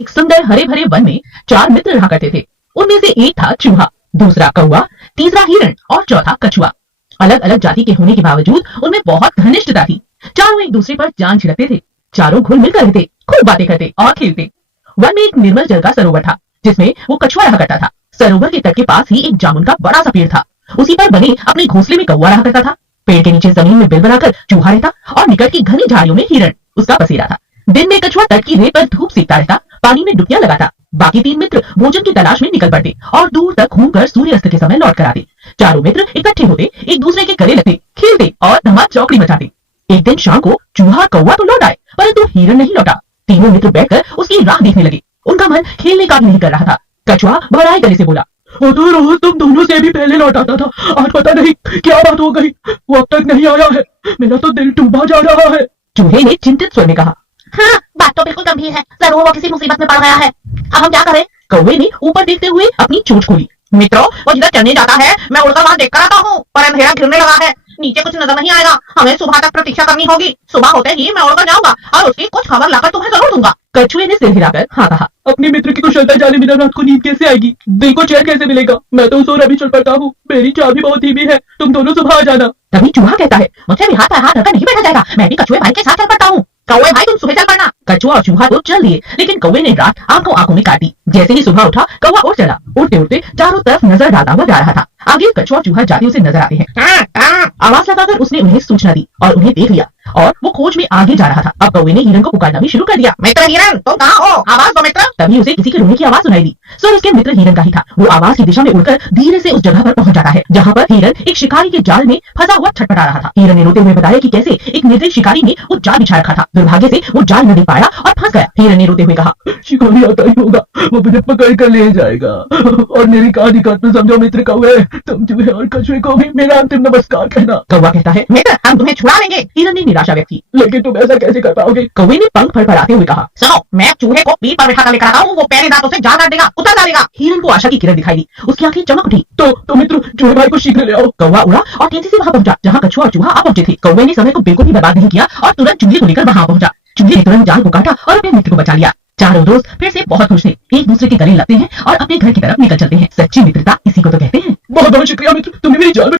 एक सुंदर हरे भरे वन में चार मित्र रहा करते थे। उनमें से एक था चूहा, दूसरा कौवा, तीसरा हिरण और चौथा कछुआ। अलग अलग जाति के होने के बावजूद उनमें बहुत घनिष्ठता थी। चारों एक दूसरे पर जान छिड़कते थे। चारों घुल मिलकर रहते, खूब बातें करते और खेलते। वन में एक निर्मल जल का सरोवर था जिसमें वो कछुआ रहा करता था। सरोवर के तट के पास ही एक जामुन का बड़ा सा पेड़ था। उसी पर बने अपने घोंसले में कौवा रहा करता था। पेड़ के नीचे जमीन में बिल बनाकर चूहा रहता और निकट की घनी झाड़ियों में हिरण उसका बसेरा था। दिन में कछुआ तट की रेत पर धूप सेकता रहता, पानी में डुबकियां लगाता। बाकी तीन मित्र भोजन की तलाश में निकल पड़ते और दूर तक घूमकर सूर्यास्त के समय लौट कर आते। चारों मित्र इकट्ठे होते, एक दूसरे के गले लगते, खेलते और धमाल चौकड़ी मचाते। एक दिन शाम को चूहा कौवा तो लौट आए, परंतु हिरण नहीं लौटा। तीनों मित्र बैठकर उसकी राह देखने लगे। उनका मन खेलने का भी नहीं कर रहा था। कछुआ भराए गले से बोला, वो तो रोज तुम दोनों से भी पहले लौट आता था, आज पता नहीं क्या बात हो गई, वो अब तक नहीं आया है। मेरा तो दिल टूटा जा रहा है। चूहे ने चिंतित स्वर में कहा, हाँ, बात तो बिल्कुल गंभीर है। जरूर वो किसी मुसीबत में पड़ गया है। अब हम क्या करें? कौवे ने ऊपर देखते हुए अपनी चोंच खोली। मित्रों, वो जिधर चढ़ने जाता है मैं उड़कर वहाँ देखकर आता हूँ, पर अंधेरा घिरने लगा है। नीचे कुछ नजर नहीं आएगा। हमें सुबह तक प्रतीक्षा करनी होगी। सुबह होते ही मैं उड़कर जाऊंगा और उसकी कुछ खबर लाकर तुम्हें जरूर दूंगा। कछुए ने सिर हिलाकर हाँ कहा। अपने मित्र की कुशलता जाने बिना रात को नींद कैसे आएगी? दिल को चैन कैसे मिलेगा? मैं तो सो रहा भी चल पड़ता हूँ। मेरी चाह भी बहुत धीमी है। तुम दोनों सुबह आ जाना। तभी चूहा कहता है, मुझसे भी हाथ पर हाथ रखकर नहीं बैठा जाएगा। मैं भी कछुए भाई के साथ चल पड़ता हूँ। कौवे भाई, तुम सुबह चल पड़ना। कछुआ और चूहा तो चल दिए, लेकिन कौवे ने रात आंखों आंखों में काटी। जैसे ही सुबह उठा, कौवा उड़ चला। उड़ते उड़ते चारों तरफ नजर डालता हुआ जा रहा था। आगे कछुआ चूहा जाते उसे नजर आते हैं। आवाज लगाकर उसने उन्हें सूचना दी और उन्हें देख लिया और वो खोज में आगे जा रहा था। अब कौवे ने हिरण को पुकारना भी शुरू कर दिया। मित्र हिरण, तुम कहाँ हो? आवाज दो मित्र। तभी उसे किसी के रोने की आवाज सुनाई दी। सर उसके मित्र हिरण का ही था। वो आवाज की दिशा में उड़कर धीरे से उस जगह पर पहुंच जाता है जहाँ पर हिरण एक शिकारी के जाल में फंसा हुआ छटपटा रहा था। हिरण ने रोते हुए बताया कि कैसे एक निर्दयी शिकारी ने वो जाल बिछा रखा था। दुर्भाग्य से वो जाल न देख पाया और फंस गया। हिरण ने रोते हुए कहा, शिकारी आता ही होगा, वो मुझे पकड़ कर ले जाएगा। और मेरी कहानी खत्म समझो मित्र कौवे। तुम चूहे और कछुए को भी मेरा अंतिम नमस्कार कहना। कौवा कहता है, मित्र, हम तुम्हें छुड़ा लेंगे। हिरण ने निराशा व्यक्त की, लेकिन तुम ऐसा कैसे कर पाओगे? कौवे ने पंख फड़फड़ाते हुए कहा, सुनो, मैं चूहे को पीठ पर बिठा कर लेकर आता हूँ। वो पहले दांतों से जाल काट देगा, उतर डालेगा। हिरण को आशा की किरण दिखाई दी। उसकी आंखें चमक उठी। तो मित्र, चूहे भाई को शीघ्र ले आओ। कौवा उड़ा और तेजी से वहां पहुंचा जहाँ कछुआ और चूहा आ पहुंचे थे। कौवे ने समय को बिल्कुल भी बर्बाद नहीं किया और तुरंत चूहे को लेकर वहां पहुंचा। चूहे ने तुरंत जाल को काटा और अपने मित्र को बचा लिया। चारों दोस्त फिर से बहुत खुश थे। एक दूसरे के गले लगते हैं और अपने घर की तरफ निकल चलते हैं। सच्ची मित्रता इसी को तो कहते हैं। बहुत बहुत शुक्रिया मित्र, तुमने मेरी जान